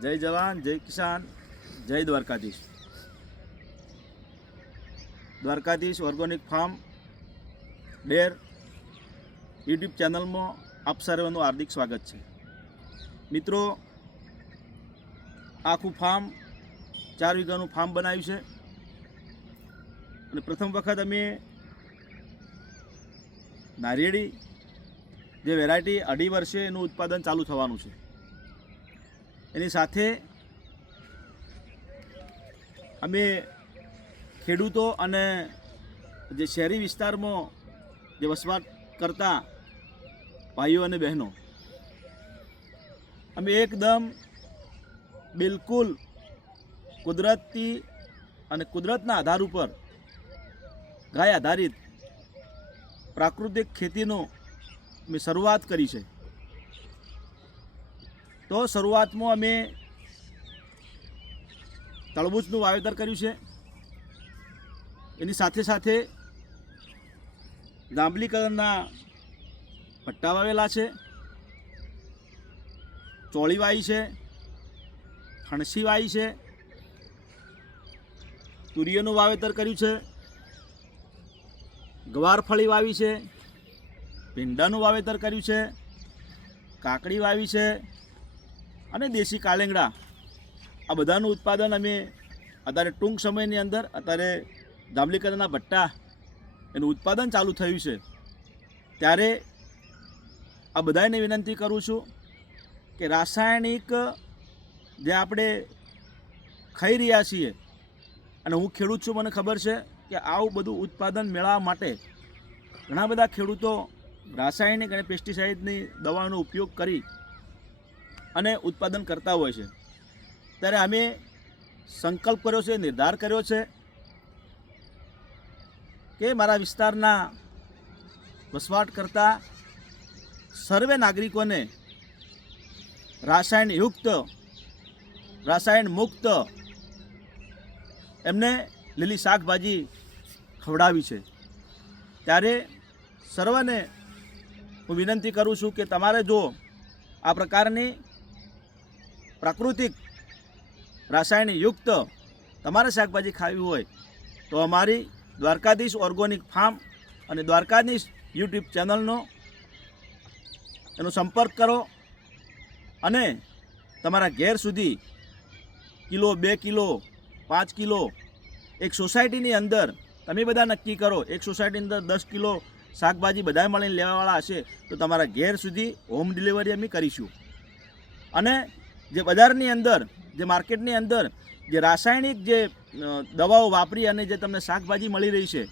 જય જવાન, જય કિસાન, જય દ્વારકાધીશ. દ્વારકાધીશ ઓર્ગોનિક ફાર્મ ડેર યુટ્યુબ ચેનલમાં આપ સર્વેનું હાર્દિક સ્વાગત છે. મિત્રો, આખું ફાર્મ 4 વીઘાનું ફાર્મ બનાવ્યું છે અને પ્રથમ વખત અમે નારિયેળી જે વેરાયટી 2.5 વર્ષે એનું ઉત્પાદન ચાલુ થવાનું છે. એની સાથે અમે ખેડૂતો અને જે શહેરી વિસ્તારમાં જે વસવાટ કરતા ભાઈઓ અને બહેનો, અમે એકદમ બિલકુલ કુદરતી અને કુદરતના આધાર ઉપર ગાય આધારિત પ્રાકૃતિક ખેતીનો અમે શરૂઆત કરી છે. તો શરૂઆતમાં અમે તરબૂચનું વાવેતર કર્યું છે. એની સાથે સાથે જાંબલી કલરના પટ્ટા વાવેલા છે, ચોળી વાવી છે, ફણસી વાવી છે, તુરિયાનું વાવેતર કર્યું છે, ગવારફળી વાવી છે, ભીંડાનું વાવેતર કર્યું છે, કાકડી વાવી છે અને દેશી કાલેંગડા. આ બધાનું ઉત્પાદન અમે અત્યારે ટૂંક સમયની અંદર અત્યારે જાંબલી કલરના ભટ્ટા એનું ઉત્પાદન ચાલુ થયું છે. ત્યારે આ બધાને વિનંતી કરું છું કે રાસાયણિક જે આપણે ખાઈ રહ્યા છીએ, અને હું ખેડૂત છું, મને ખબર છે કે આવું બધું ઉત્પાદન મેળવવા માટે ઘણા બધા ખેડૂતો રાસાયણિક અને પેસ્ટિસાઇડની દવાનો ઉપયોગ કરી અને ઉત્પાદન કરતા હોય છે. ત્યારે અમે સંકલ્પ કર્યો છે, નિર્ધાર કર્યો છે કે મારા વિસ્તારના વસવાટ કરતા સર્વે નાગરિકોને રાસાયણ મુક્ત એમને લીલી શાકભાજી ખવડાવી છે. ત્યારે સર્વને હું વિનંતી કરું છું કે તમારે જો આ પ્રકારની પ્રાકૃતિક રાસાયણિક યુક્ત તમારે શાકભાજી ખાવી હોય તો અમારી દ્વારકાધીશ ઓર્ગોનિક ફાર્મ અને દ્વારકાધીશ યુટ્યુબ ચેનલનો એનો સંપર્ક કરો અને તમારા ઘેર સુધી કિલો, 2 કિલો, 5 કિલો એક સોસાયટીની અંદર તમે બધા નક્કી કરો. એક સોસાયટીની અંદર 10 કિલો શાકભાજી બધા મળીને લેવાવાળા હશે તો તમારા ઘેર સુધી હોમ ડિલિવરી અમે કરીશું. અને જે બજારની અંદર, જે માર્કેટની અંદર જે રાસાયણિક જે દવાઓ વાપરી અને જે તમને શાકભાજી મળી રહી છે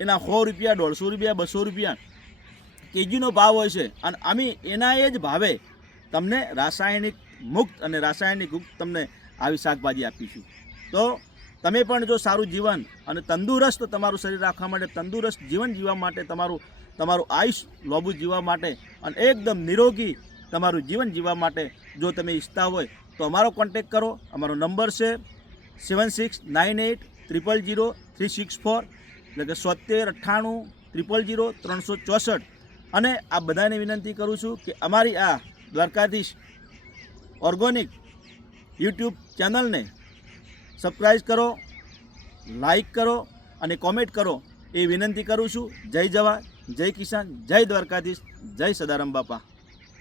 એના 100 રૂપિયા, 150 રૂપિયા, 200 રૂપિયા કેજીનો ભાવ હોય છે, અને અમે એના એ જ ભાવે તમને રાસાયણિક મુક્ત અને રાસાયણિક યુક્ત તમને આવી શાકભાજી આપીશું. તો તમે પણ જો સારું જીવન અને તંદુરસ્ત તમારું શરીર રાખવા માટે, તંદુરસ્ત જીવન જીવવા માટે, તમારું આયુષ લાંબુ જીવવા માટે અને એકદમ નિરોગી તમારું જીવન જીવવા માટે જો તમે ઈચ્છતા હોય તો અમારો કોન્ટેક કરો. અમારો નંબર છે 7698000364, એટલે કે 7098000364. અને આ બધાને વિનંતી કરું છું કે અમારી આ દ્વારકાધીશ ઓર્ગોનિક યુટ્યુબ ચેનલને સબસ્ક્રાઈબ કરો, લાઈક કરો અને કોમેન્ટ કરો એ વિનંતી કરું છું. જય જવાન, જય કિસાન, જય દ્વારકાધીશ, જય સદારામ બાપા.